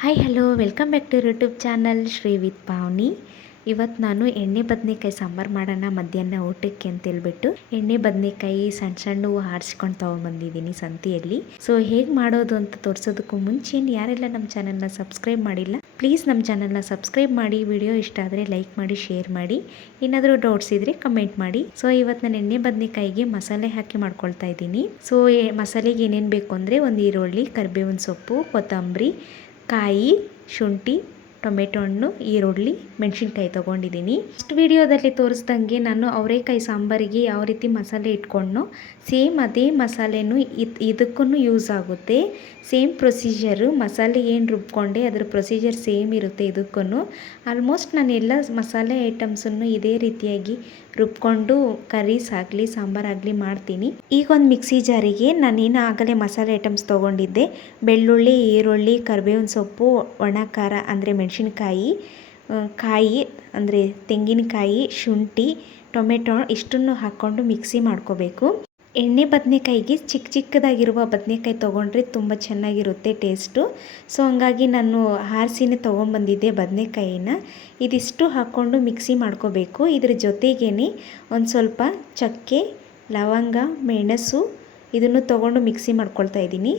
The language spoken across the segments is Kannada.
Hi hello welcome back to YouTube channel Shri with Pavani ಇವತ್ತು ನಾನು ಎಣ್ಣೆ ಬದನೆಕಾಯಿ ಸಾಂಬಾರು ಮಾಡೋಣ, ಮಧ್ಯಾಹ್ನ ಊಟಕ್ಕೆ ಅಂತ ಹೇಳ್ಬಿಟ್ಟು ಎಣ್ಣೆ ಬದನೆಕಾಯಿ ಸಣ್ಣ ಸಣ್ಣವು ಆರಿಸ್ಕೊಂಡು ತೊಗೊಂಬಂದಿದ್ದೀನಿ ಸಂತೆಯಲ್ಲಿ. ಸೊ ಹೇಗೆ ಮಾಡೋದು ಅಂತ ತೋರಿಸೋದಕ್ಕೂ ಮುಂಚೆ ಯಾರೆಲ್ಲ ನಮ್ಮ ಚಾನಲ್ನ ಸಬ್ಸ್ಕ್ರೈಬ್ ಮಾಡಿಲ್ಲ ಪ್ಲೀಸ್ ನಮ್ಮ ಚಾನಲ್ನ ಸಬ್ಸ್ಕ್ರೈಬ್ ಮಾಡಿ ವಿಡಿಯೋ ಇಷ್ಟ ಆದರೆ ಲೈಕ್ ಮಾಡಿ ಶೇರ್ ಮಾಡಿ. ಏನಾದರೂ ಡೌಟ್ಸ್ ಇದ್ದರೆ ಕಮೆಂಟ್ ಮಾಡಿ. ಸೊ ಇವತ್ತು ನಾನು ಎಣ್ಣೆ ಬದನೆಕಾಯಿಗೆ ಮಸಾಲೆ ಹಾಕಿ ಮಾಡ್ಕೊಳ್ತಾ ಇದ್ದೀನಿ. ಸೊ ಮಸಾಲೆಗೆ ಏನೇನು ಬೇಕು ಅಂದರೆ ಒಂದು ಈರುಳ್ಳಿ, ಕರಿಬೇವಿನ ಸೊಪ್ಪು, ಕೊತ್ತಂಬರಿ ಕಾಯಿ ಶುಂಠಿ ಟೊಮೆಟೊ ಹಣ್ಣು, ಈರುಳ್ಳಿ, ಮೆಣಸಿನ್ಕಾಯಿ ತೊಗೊಂಡಿದ್ದೀನಿ. ಫಸ್ಟ್ ವಿಡಿಯೋದಲ್ಲಿ ತೋರಿಸ್ದಂಗೆ ನಾನು ಅವರೇಕಾಯಿ ಸಾಂಬಾರಿಗೆ ಯಾವ ರೀತಿ ಮಸಾಲೆ ಇಟ್ಕೊಂಡು ಸೇಮ್ ಅದೇ ಮಸಾಲೆನೂ ಇದು ಇದಕ್ಕೂ ಯೂಸ್ ಆಗುತ್ತೆ. ಸೇಮ್ ಪ್ರೊಸೀಜರು, ಮಸಾಲೆ ಏನು ರುಬ್ಕೊಂಡೆ ಅದ್ರ ಪ್ರೊಸೀಜರ್ ಸೇಮ್ ಇರುತ್ತೆ ಇದಕ್ಕೂ ಆಲ್ಮೋಸ್ಟ್ ನಾನು ಎಲ್ಲ ಮಸಾಲೆ ಐಟಮ್ಸನ್ನು ಇದೇ ರೀತಿಯಾಗಿ ರುಬ್ಕೊಂಡು ಕರೀಸ್ ಆಗಲಿ ಸಾಂಬಾರಾಗಲಿ ಮಾಡ್ತೀನಿ. ಈಗ ಒಂದು ಮಿಕ್ಸಿ ಜಾರಿಗೆ ನಾನೇನು ಆಗಲೇ ಮಸಾಲೆ ಐಟಮ್ಸ್ ತೊಗೊಂಡಿದ್ದೆ. ಬೆಳ್ಳುಳ್ಳಿ, ಈರುಳ್ಳಿ, ಕರಿಬೇವಿನ ಸೊಪ್ಪು, ಒಣ, ಖಾರ, ಅಂದರೆ ಮೆಣಸಿನ್ಕಾಯಿ ಕಾಯಿ ಅಂದರೆ ತೆಂಗಿನಕಾಯಿ, ಶುಂಠಿ, ಟೊಮೆಟೊ ಇಷ್ಟನ್ನು ಹಾಕ್ಕೊಂಡು ಮಿಕ್ಸಿ ಮಾಡ್ಕೋಬೇಕು. ಎಣ್ಣೆ ಬದನೆಕಾಯಿಗೆ ಚಿಕ್ಕ ಚಿಕ್ಕದಾಗಿರುವ ಬದನೆಕಾಯಿ ತೊಗೊಂಡ್ರೆ ತುಂಬ ಚೆನ್ನಾಗಿರುತ್ತೆ ಟೇಸ್ಟು. ಸೊ, ಹಂಗಾಗಿ ನಾನು ಹಾರಿಸಿನೇ ತೊಗೊಂಬಂದಿದ್ದೆ ಬದನೆಕಾಯಿನ. ಇದಿಷ್ಟು ಹಾಕ್ಕೊಂಡು ಮಿಕ್ಸಿ ಮಾಡ್ಕೋಬೇಕು. ಇದ್ರ ಜೊತೆಗೇ ಒಂದು ಸ್ವಲ್ಪ ಚಕ್ಕೆ, ಲವಂಗ, ಮೆಣಸು ಇದನ್ನು ತೊಗೊಂಡು ಮಿಕ್ಸಿ ಮಾಡ್ಕೊಳ್ತಾ ಇದ್ದೀನಿ.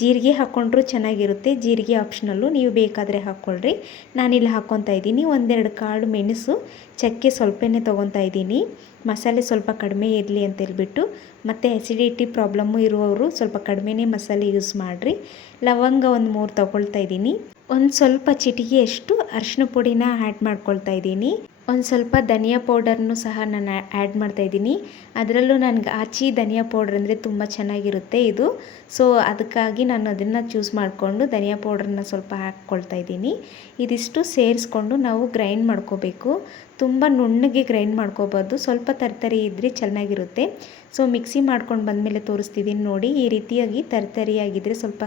ಜೀರಿಗೆ ಹಾಕ್ಕೊಂಡ್ರೂ ಚೆನ್ನಾಗಿರುತ್ತೆ. ಜೀರಿಗೆ ಆಪ್ಷನಲ್ಲು ನೀವು ಬೇಕಾದರೆ ಹಾಕ್ಕೊಳ್ರಿ ನಾನಿಲ್ಲಿ ಹಾಕ್ಕೊತಾ ಇದ್ದೀನಿ. ಒಂದೆರಡು ಕಾಳು ಮೆಣಸು. ಚಕ್ಕೆ ಸ್ವಲ್ಪನೇ ತೊಗೊತಾ ಇದ್ದೀನಿ. ಮಸಾಲೆ ಸ್ವಲ್ಪ ಕಡಿಮೆ ಇರಲಿ ಅಂತ ಹೇಳ್ಬಿಟ್ಟು. ಮತ್ತು ಆ್ಯಸಿಡಿಟಿ ಪ್ರಾಬ್ಲಮ್ಮು ಇರುವವರು ಸ್ವಲ್ಪ ಕಡಿಮೆನೇ ಮಸಾಲೆ ಯೂಸ್ ಮಾಡಿರಿ. ಲವಂಗ ಒಂದು ಮೂರು ತೊಗೊಳ್ತಾ ಇದ್ದೀನಿ. ಒಂದು ಸ್ವಲ್ಪ ಚಿಟಿಗೆಯಷ್ಟು ಅರಿಶಿನ ಪುಡಿನ ಆ್ಯಡ್ ಮಾಡ್ಕೊಳ್ತಾ ಇದ್ದೀನಿ. ಒಂದು ಸ್ವಲ್ಪ ಧನಿಯಾ ಪೌಡರ್ನು ಸಹ ನಾನು ಆ್ಯಡ್ ಮಾಡ್ತಾಯಿದ್ದೀನಿ ಅದರಲ್ಲೂ ನನಗೆ ಆಚಿ ಧನಿಯಾ ಪೌಡ್ರ್ ಅಂದರೆ ತುಂಬ ಚೆನ್ನಾಗಿರುತ್ತೆ ಇದು. ಸೊ ಅದಕ್ಕಾಗಿ ನಾನು ಅದನ್ನು ಚೂಸ್ ಮಾಡಿಕೊಂಡು ಧನಿಯಾ ಪೌಡ್ರನ್ನ ಸ್ವಲ್ಪ ಹಾಕ್ಕೊಳ್ತಾ ಇದ್ದೀನಿ. ಇದಿಷ್ಟು ಸೇರಿಸ್ಕೊಂಡು ನಾವು ಗ್ರೈಂಡ್ ಮಾಡ್ಕೋಬೇಕು. ತುಂಬ ನುಣ್ಣಗೆ ಗ್ರೈಂಡ್ ಮಾಡ್ಕೋಬೋದು ಸ್ವಲ್ಪ ತರ್ತರಿ ಇದ್ದರೆ ಚೆನ್ನಾಗಿರುತ್ತೆ. ಸೊ ಮಿಕ್ಸಿ ಮಾಡ್ಕೊಂಡು ಬಂದಮೇಲೆ ತೋರಿಸ್ತಿದ್ದೀನಿ ನೋಡಿ. ಈ ರೀತಿಯಾಗಿ ತರ್ತರಿಯಾಗಿದ್ದರೆ ಸ್ವಲ್ಪ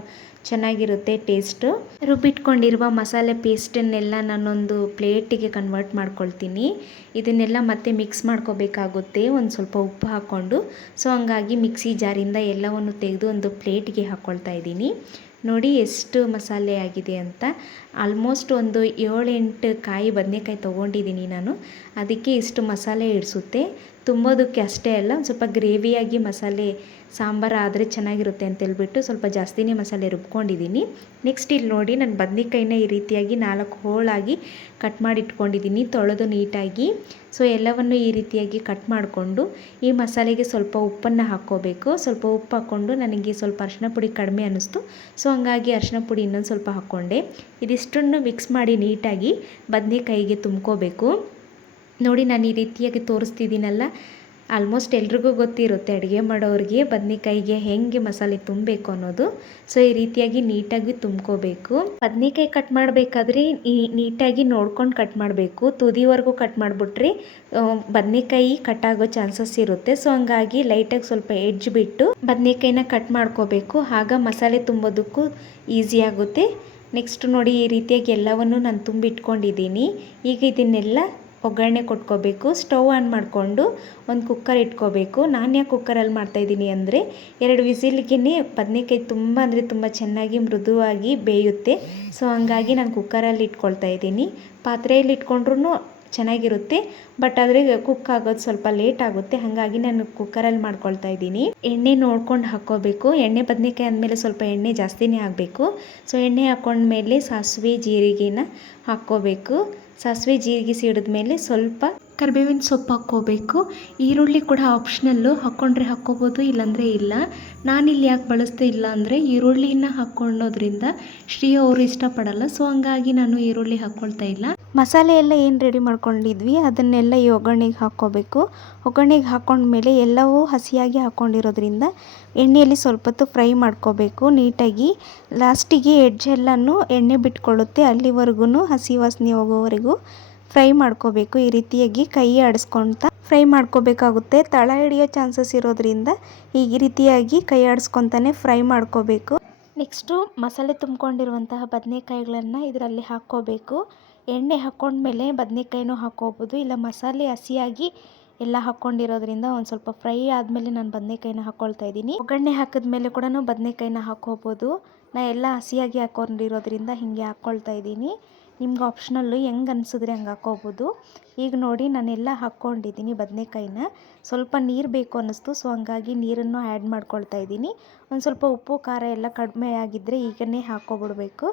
ಚೆನ್ನಾಗಿರುತ್ತೆ ಟೇಸ್ಟು ರುಬ್ಬಿಟ್ಕೊಂಡಿರುವ ಮಸಾಲೆ ಪೇಸ್ಟನ್ನೆಲ್ಲ ನಾನೊಂದು ಪ್ಲೇಟಿಗೆ ಕನ್ವರ್ಟ್ ಮಾಡ್ಕೊಳ್ತೀನಿ. ಇದನ್ನೆಲ್ಲ ಮತ್ತೆ ಮಿಕ್ಸ್ ಮಾಡ್ಕೋಬೇಕಾಗುತ್ತೆ. ಒಂದು ಸ್ವಲ್ಪ ಉಪ್ಪು ಹಾಕ್ಕೊಂಡು. ಸೊ ಹಂಗಾಗಿ ಮಿಕ್ಸಿ ಜಾರಿಂದ ಎಲ್ಲವನ್ನು ತೆಗೆದು ಒಂದು ಪ್ಲೇಟ್ಗೆ ಹಾಕ್ಕೊಳ್ತಾ ಇದ್ದೀನಿ. ನೋಡಿ ಎಷ್ಟು ಮಸಾಲೆ ಆಗಿದೆ ಅಂತ. ಆಲ್ಮೋಸ್ಟ್ ಒಂದು ಏಳೆಂಟು ಕಾಯಿ ಬದನೆಕಾಯಿ ತೊಗೊಂಡಿದ್ದೀನಿ ನಾನು. ಅದಕ್ಕೆ ಇಷ್ಟು ಮಸಾಲೆ ಇಡಿಸುತ್ತೆ. ತುಂಬೋದಕ್ಕೆ ಅಷ್ಟೇ ಅಲ್ಲ ಸ್ವಲ್ಪ ಗ್ರೇವಿಯಾಗಿ ಮಸಾಲೆ, ಸಾಂಬಾರು ಆದರೆ ಚೆನ್ನಾಗಿರುತ್ತೆ ಅಂತ ಹೇಳ್ಬಿಟ್ಟು ಸ್ವಲ್ಪ ಜಾಸ್ತಿನೇ ಮಸಾಲೆ ರುಬ್ಕೊಂಡಿದ್ದೀನಿ ನೆಕ್ಸ್ಟ್ ಇಲ್ಲಿ ನೋಡಿ ನಾನು ಬದ್ನಿಕಾಯಿನ ಈ ರೀತಿಯಾಗಿ ನಾಲ್ಕು ಹೋಳಾಗಿ ಕಟ್ ಮಾಡಿ ಇಟ್ಕೊಂಡಿದ್ದೀನಿ ತೊಳೆದು ನೀಟಾಗಿ. ಸೊ ಎಲ್ಲವನ್ನು ಈ ರೀತಿಯಾಗಿ ಕಟ್ ಮಾಡಿಕೊಂಡು ಈ ಮಸಾಲೆಗೆ ಸ್ವಲ್ಪ ಉಪ್ಪನ್ನು ಹಾಕ್ಕೋಬೇಕು. ಸ್ವಲ್ಪ ಉಪ್ಪು ಹಾಕ್ಕೊಂಡು ನನಗೆ ಸ್ವಲ್ಪ ಅರಿಶಿನ ಪುಡಿ ಕಡಿಮೆ ಅನ್ನಿಸ್ತು. ಸೊ ಹಂಗಾಗಿ ಅರಿಶಿನ ಪುಡಿ ಇನ್ನೊಂದು ಸ್ವಲ್ಪ ಹಾಕ್ಕೊಂಡೆ. ಇದಿಷ್ಟನ್ನು ಮಿಕ್ಸ್ ಮಾಡಿ ನೀಟಾಗಿ ಬದನೆಕಾಯಿಗೆ ತುಂಬ್ಕೋಬೇಕು. ನೋಡಿ ನಾನು ಈ ರೀತಿಯಾಗಿ ತೋರಿಸ್ತಿದ್ದೀನಲ್ಲ ಆಲ್ಮೋಸ್ಟ್ ಎಲ್ರಿಗೂ ಗೊತ್ತಿರುತ್ತೆ ಅಡುಗೆ ಮಾಡೋರಿಗೆ ಬದನೆಕಾಯಿಗೆ ಹೆಂಗೆ ಮಸಾಲೆ ತುಂಬಬೇಕು ಅನ್ನೋದು. ಸೊ ಈ ರೀತಿಯಾಗಿ ನೀಟಾಗಿ ತುಂಬ್ಕೋಬೇಕು. ಬದನೆಕಾಯಿ ಕಟ್ ಮಾಡಬೇಕಾದ್ರೆ ನೀಟಾಗಿ ನೋಡ್ಕೊಂಡು ಕಟ್ ಮಾಡಬೇಕು. ತುದಿವರೆಗೂ ಕಟ್ ಮಾಡಿಬಿಟ್ರೆ ಬದನೆಕಾಯಿ ಕಟ್ ಆಗೋ ಚಾನ್ಸಸ್ ಇರುತ್ತೆ. ಸೊ ಹಂಗಾಗಿ ಲೈಟಾಗಿ ಸ್ವಲ್ಪ ಎಡ್ಜ್ ಬಿಟ್ಟು ಬದನೆಕಾಯಿನ ಕಟ್ ಮಾಡ್ಕೋಬೇಕು. ಆಗ ಮಸಾಲೆ ತುಂಬೋದಕ್ಕೂ ಈಸಿ ಆಗುತ್ತೆ. ನೆಕ್ಸ್ಟ್ ನೋಡಿ ಈ ರೀತಿಯಾಗಿ ಎಲ್ಲವನ್ನು ನಾನು ತುಂಬಿಟ್ಕೊಂಡಿದ್ದೀನಿ. ಈಗ ಇದನ್ನೆಲ್ಲ ಒಗ್ಗರಣೆ ಕೊಟ್ಕೋಬೇಕು, ಸ್ಟವ್ ಆನ್ ಮಾಡಿಕೊಂಡು ಒಂದು ಕುಕ್ಕರ್ ಇಟ್ಕೋಬೇಕು. ನಾನು ಯಾಕೆ ಕುಕ್ಕರಲ್ಲಿ ಮಾಡ್ತಾಯಿದ್ದೀನಿ ಅಂದರೆ, ಎರಡು ವಿಸಿಲ್ಗೆ ಬದನೆಕಾಯಿ ತುಂಬ ಅಂದರೆ ತುಂಬ ಚೆನ್ನಾಗಿ ಮೃದುವಾಗಿ ಬೇಯುತ್ತೆ. ಸೊ, ಹಂಗಾಗಿ ನಾನು ಕುಕ್ಕರಲ್ಲಿ ಇಟ್ಕೊಳ್ತಾ ಇದ್ದೀನಿ. ಪಾತ್ರೆಯಲ್ಲಿ ಇಟ್ಕೊಂಡ್ರೂ ಚೆನ್ನಾಗಿರುತ್ತೆ, ಬಟ್ ಆದರೆ ಕುಕ್ ಆಗೋದು ಸ್ವಲ್ಪ ಲೇಟ್ ಆಗುತ್ತೆ. ಹಾಗಾಗಿ ನಾನು ಕುಕ್ಕರಲ್ಲಿ ಮಾಡ್ಕೊಳ್ತಾ ಇದ್ದೀನಿ. ಎಣ್ಣೆ ನೋಡ್ಕೊಂಡು ಹಾಕ್ಕೋಬೇಕು. ಎಣ್ಣೆ ಬದನೆಕಾಯಿ ಅಂದಮೇಲೆ ಸ್ವಲ್ಪ ಎಣ್ಣೆ ಜಾಸ್ತಿನೇ ಆಗಬೇಕು ಸೊ, ಎಣ್ಣೆ ಹಾಕ್ಕೊಂಡ್ಮೇಲೆ ಸಾಸಿವೆ, ಜೀರಿಗೆನ ಹಾಕ್ಕೋಬೇಕು. ಸಾಸಿವೆ ಜೀರಿಗೆ ಸಿಡಿದ ಮೇಲೆ ಸ್ವಲ್ಪ ಕರಿಬೇವಿನ ಸೊಪ್ಪು ಹಾಕ್ಕೋಬೇಕು. ಈರುಳ್ಳಿ ಕೂಡ ಆಪ್ಷನಲ್ಲು ಹಾಕ್ಕೊಂಡ್ರೆ ಹಾಕ್ಕೋಬೋದು, ಇಲ್ಲಾಂದರೆ ಇಲ್ಲ. ನಾನು ಇಲ್ಲಿ ಯಾಕೆ ಬಳಸ್ತಾ ಇಲ್ಲ ಅಂದರೆ ಈರುಳ್ಳಿನ ಹಾಕ್ಕೊಳ್ಳೋದ್ರಿಂದ ಶ್ರೀ ಅವರು ಇಷ್ಟಪಡಲ್ಲ. ಸೊ ಹಂಗಾಗಿ ನಾನು ಈರುಳ್ಳಿ ಹಾಕ್ಕೊಳ್ತಾ ಇಲ್ಲ. ಮಸಾಲೆ ಎಲ್ಲ ಏನು ರೆಡಿ ಮಾಡ್ಕೊಂಡಿದ್ವಿ? ಅದನ್ನೆಲ್ಲ ಈ ಒಗ್ಗರಣೆಗೆ ಹಾಕ್ಕೋಬೇಕು. ಒಗ್ಗರಣೆಗೆ ಹಾಕ್ಕೊಂಡ್ಮೇಲೆ ಎಲ್ಲವೂ ಹಸಿಯಾಗಿ ಹಾಕ್ಕೊಂಡಿರೋದ್ರಿಂದ ಎಣ್ಣೆಯಲ್ಲಿ ಸ್ವಲ್ಪ ಹೊತ್ತು ಫ್ರೈ ಮಾಡ್ಕೋಬೇಕು ನೀಟಾಗಿ. ಲಾಸ್ಟಿಗೆ ಎಡ್ಜೆಲ್ಲನೂ ಎಣ್ಣೆ ಬಿಟ್ಕೊಳ್ಳುತ್ತೆ. ಅಲ್ಲಿವರೆಗೂ ಹಸಿ ವಾಸನೆ ಹೋಗೋವರೆಗೂ ಫ್ರೈ ಮಾಡ್ಕೋಬೇಕು. ಈ ರೀತಿಯಾಗಿ ಕೈ ಆಡಿಸ್ಕೊಂತ ಫ್ರೈ ಮಾಡ್ಕೋಬೇಕಾಗುತ್ತೆ. ತಳ ಹಿಡಿಯೋ ಚಾನ್ಸಸ್ ಇರೋದ್ರಿಂದ ಈ ರೀತಿಯಾಗಿ ಕೈ ಆಡಿಸ್ಕೊತಾನೆ ಫ್ರೈ ಮಾಡ್ಕೋಬೇಕು. ನೆಕ್ಸ್ಟು ಮಸಾಲೆ ತುಂಬ್ಕೊಂಡಿರುವಂತಹ ಬದನೆಕಾಯಿಗಳನ್ನು ಇದರಲ್ಲಿ ಹಾಕ್ಕೋಬೇಕು. ಎಣ್ಣೆ ಹಾಕ್ಕೊಂಡ್ಮೇಲೆ ಬದನೆಕಾಯಿನೂ ಹಾಕ್ಕೋಬೋದು. ಇಲ್ಲ ಮಸಾಲೆ ಹಸಿಯಾಗಿ ಎಲ್ಲ ಹಾಕ್ಕೊಂಡಿರೋದ್ರಿಂದ ಒಂದು ಸ್ವಲ್ಪ ಫ್ರೈ ಆದಮೇಲೆ ನಾನು ಬದನೆಕಾಯಿನ ಹಾಕ್ಕೊಳ್ತಾ ಇದ್ದೀನಿ. ಒಗ್ಗರಣೆ ಹಾಕಿದ್ಮೇಲೆ ಕೂಡ ಬದನೆಕಾಯಿನ ಹಾಕ್ಕೋಬೋದು. ನಾ ಎಲ್ಲ ಹಸಿಯಾಗಿ ಹಾಕೊಂಡಿರೋದ್ರಿಂದ ಹೀಗೆ ಹಾಕ್ಕೊಳ್ತಾ ಇದ್ದೀನಿ. ನಿಮ್ಗೆ ಆಪ್ಷನಲ್ಲು ಹೆಂಗೆ ಅನಿಸಿದ್ರೆ ಹಂಗೆ ಹಾಕ್ಕೋಬೋದು ಈಗ ನೋಡಿ ನಾನೆಲ್ಲ ಹಾಕ್ಕೊಂಡಿದ್ದೀನಿ ಬದನೇಕಾಯಿನ. ಸ್ವಲ್ಪ ನೀರು ಬೇಕು ಅನ್ನಿಸ್ತು ಸೊ ಹಂಗಾಗಿ ನೀರನ್ನು ಆ್ಯಡ್ ಮಾಡ್ಕೊಳ್ತಾ ಇದ್ದೀನಿ. ಒಂದು ಸ್ವಲ್ಪ ಉಪ್ಪು, ಖಾರ ಎಲ್ಲ ಕಡಿಮೆ ಆಗಿದ್ದರೆ ಈಗನೇ ಹಾಕ್ಕೊಬಿಡ್ಬೇಕು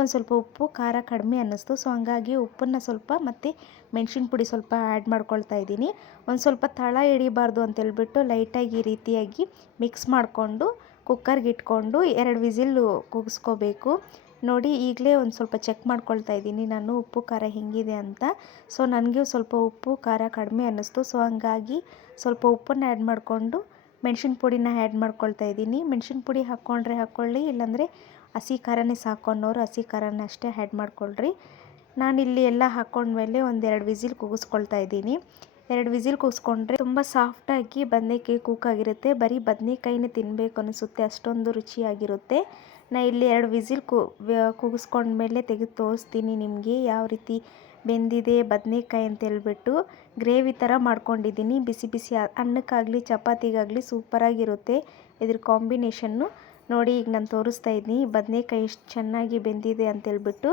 ಒಂದು ಸ್ವಲ್ಪ ಉಪ್ಪು, ಖಾರ ಕಡಿಮೆ ಅನ್ನಿಸ್ತು ಸೊ ಹಂಗಾಗಿ ಉಪ್ಪನ್ನು ಸ್ವಲ್ಪ ಮತ್ತು ಮೆಣಸಿನ ಪುಡಿ ಸ್ವಲ್ಪ ಆ್ಯಡ್ ಮಾಡ್ಕೊಳ್ತಾ ಇದ್ದೀನಿ. ಒಂದು ಸ್ವಲ್ಪ ತಳ ಹಿಡಿಬಾರ್ದು ಅಂತೇಳ್ಬಿಟ್ಟು ಲೈಟಾಗಿ ಈ ರೀತಿಯಾಗಿ ಮಿಕ್ಸ್ ಮಾಡಿಕೊಂಡು ಕುಕ್ಕರ್ಗೆ ಇಟ್ಕೊಂಡು ಎರಡು ವಿಸಿಲ್ಲು ಕೂಗಿಸ್ಕೋಬೇಕು. ನೋಡಿ, ಈಗಲೇ ಒಂದು ಸ್ವಲ್ಪ ಚೆಕ್ ಮಾಡ್ಕೊಳ್ತಾ ಇದ್ದೀನಿ. ನಾನು ಉಪ್ಪು, ಖಾರ ಹೆಂಗಿದೆ ಅಂತ. ಸೊ, ನನಗೆ ಸ್ವಲ್ಪ ಉಪ್ಪು, ಖಾರ ಕಡಿಮೆ ಅನ್ನಿಸ್ತು. ಸೊ, ಹಂಗಾಗಿ ಸ್ವಲ್ಪ ಉಪ್ಪನ್ನು ಆ್ಯಡ್ ಮಾಡಿಕೊಂಡು ಮೆಣಸಿನ ಪುಡಿನ ಆ್ಯಡ್ ಮಾಡ್ಕೊಳ್ತಾ ಇದ್ದೀನಿ. ಮೆಣಸಿನ ಪುಡಿ ಹಾಕ್ಕೊಂಡ್ರೆ ಹಾಕ್ಕೊಳ್ಳಿ, ಇಲ್ಲಾಂದರೆ ಹಸಿ ಖಾರನೇ ಸಾಕು ಅನ್ನೋರು ಹಸಿ ಖಾರನ ಅಷ್ಟೇ ಆ್ಯಡ್ ಮಾಡ್ಕೊಳ್ರಿ. ನಾನಿಲ್ಲಿ ಎಲ್ಲ ಹಾಕ್ಕೊಂಡ್ಮೇಲೆ ಒಂದೆರಡು ವಿಸಿಲ್ ಕೂಗಿಸ್ಕೊಳ್ತಾ ಇದ್ದೀನಿ. ಎರಡು ವಿಸಿಲ್ ಕೂಗಿಸ್ಕೊಂಡ್ರೆ ತುಂಬ ಸಾಫ್ಟಾಗಿ ಬದನೇಕಾಯಿ ಕೂಕಾಗಿರುತ್ತೆ. ಬರೀ ಬದನೇಕಾಯಿನೇ ತಿನ್ನಬೇಕು ಅನಿಸುತ್ತೆ. ಅಷ್ಟೊಂದು ರುಚಿಯಾಗಿರುತ್ತೆ. ನಾ ಇಲ್ಲಿ ಎರಡು ವಿಸಿಲ್ ಕೂ ಕೂಗಿಸ್ಕೊಂಡ್ಮೇಲೆ ತೆಗೆದು ತೋರಿಸ್ತೀನಿ ನಿಮಗೆ ಯಾವ ರೀತಿ ಬೆಂದಿದೆ ಬದನೇಕಾಯಿ ಅಂತ ಹೇಳ್ಬಿಟ್ಟು. ಗ್ರೇವಿ ಥರ ಮಾಡ್ಕೊಂಡಿದ್ದೀನಿ. ಬಿಸಿ ಬಿಸಿ ಅನ್ನಕ್ಕಾಗಲಿ, ಚಪಾತಿಗಾಗಲಿ ಸೂಪರಾಗಿರುತ್ತೆ. ಇದ್ರ ಕಾಂಬಿನೇಷನ್ನು ನೋಡಿ, ಈಗ ನಾನು ತೋರಿಸ್ತಾ ಇದ್ದೀನಿ ಬದನೇಕಾಯಿ ಎಷ್ಟು ಚೆನ್ನಾಗಿ ಬೆಂದಿದೆ ಅಂತೇಳ್ಬಿಟ್ಟು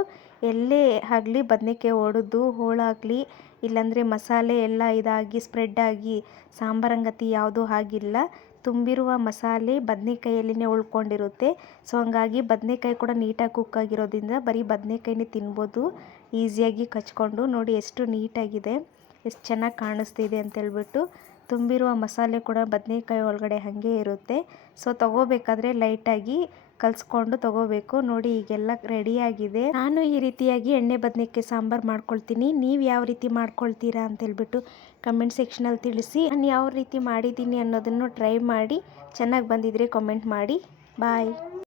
ಎಲ್ಲೇ ಆಗಲಿ ಬದನೇಕಾಯಿ ಒಡೆದು ಹೋಳಾಗಲಿ ಇಲ್ಲಾಂದರೆ ಮಸಾಲೆ ಎಲ್ಲ ಇದಾಗಿ ಸ್ಪ್ರೆಡ್ ಆಗಿ ಸಾಂಬಾರಂಗತಿ ಯಾವುದೂ ಆಗಿಲ್ಲ. ತುಂಬಿರುವ ಮಸಾಲೆ ಬದನೇಕಾಯಲ್ಲಿನೇ ಉಳ್ಕೊಂಡಿರುತ್ತೆ. ಸೊ ಹಂಗಾಗಿ ಬದನೇಕಾಯಿ ಕೂಡ ನೀಟಾಗಿ ಕುಕ್ ಆಗಿರೋದ್ರಿಂದ ಬರೀ ಬದನೇಕಾಯಿನೇ ತಿನ್ಬೋದು. ಈಸಿಯಾಗಿ ಕಚ್ಕೊಂಡು ನೋಡಿ, ಎಷ್ಟು ನೀಟಾಗಿದೆ, ಎಷ್ಟು ಚೆನ್ನಾಗಿ ಕಾಣಿಸ್ತಿದೆ ಅಂತೇಳ್ಬಿಟ್ಟು. ತುಂಬಿರುವ ಮಸಾಲೆ ಕೂಡ ಬದನೇಕಾಯಿ ಒಳಗಡೆ ಹಾಗೆ ಇರುತ್ತೆ. ಸೊ ತಗೋಬೇಕಾದ್ರೆ ಲೈಟಾಗಿ ಕಲಿಸ್ಕೊಂಡು ತಗೋಬೇಕು. ನೋಡಿ, ಈಗೆಲ್ಲ ರೆಡಿಯಾಗಿದೆ ನಾನು ಈ ರೀತಿಯಾಗಿ ಎಣ್ಣೆ ಬದನೇಕಾಯಿ ಸಾಂಬಾರು ಮಾಡ್ಕೊಳ್ತೀನಿ. ನೀವು ಯಾವ ರೀತಿ ಮಾಡ್ಕೊಳ್ತೀರಾ ಅಂತೇಳ್ಬಿಟ್ಟು ಕಮೆಂಟ್ ಸೆಕ್ಷನಲ್ಲಿ ತಿಳಿಸಿ. ನಾನು ಯಾವ ರೀತಿ ಮಾಡಿದ್ದೀನಿ ಅನ್ನೋದನ್ನು ಟ್ರೈ ಮಾಡಿ. ಚೆನ್ನಾಗಿ ಬಂದಿದ್ರೆ ಕಮೆಂಟ್ ಮಾಡಿ. ಬಾಯ್